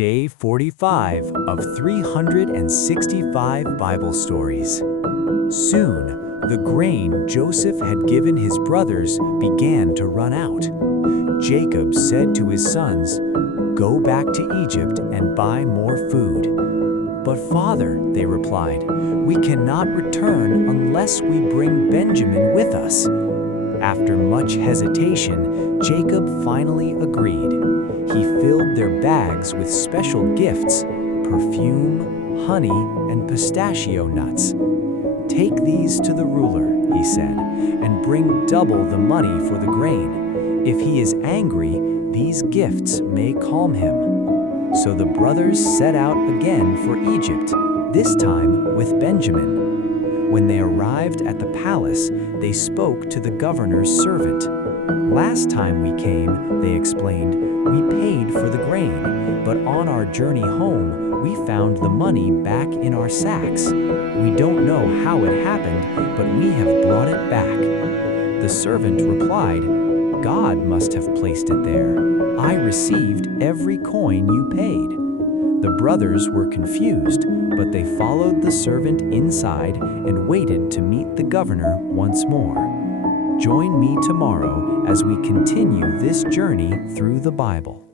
Day 45 of 365 Bible Stories. Soon, the grain Joseph had given his brothers began to run out. Jacob said to his sons, "Go back to Egypt and buy more food." "But Father," they replied, "we cannot return unless we bring Benjamin with us." After much hesitation, Jacob finally agreed. He filled their bags with special gifts, perfume, honey, and pistachio nuts. "Take these to the ruler," he said, "and bring double the money for the grain. If he is angry, these gifts may calm him." So the brothers set out again for Egypt, this time with Benjamin. When they arrived at the palace, they spoke to the governor's servant. "Last time we came," they explained, "we paid for the grain, but on our journey home, we found the money back in our sacks. We don't know how it happened, but we have brought it back." The servant replied, "God must have placed it there. I received every coin you paid." The brothers were confused, but they followed the servant inside and waited to meet the governor once more. Join me tomorrow as we continue this journey through the Bible.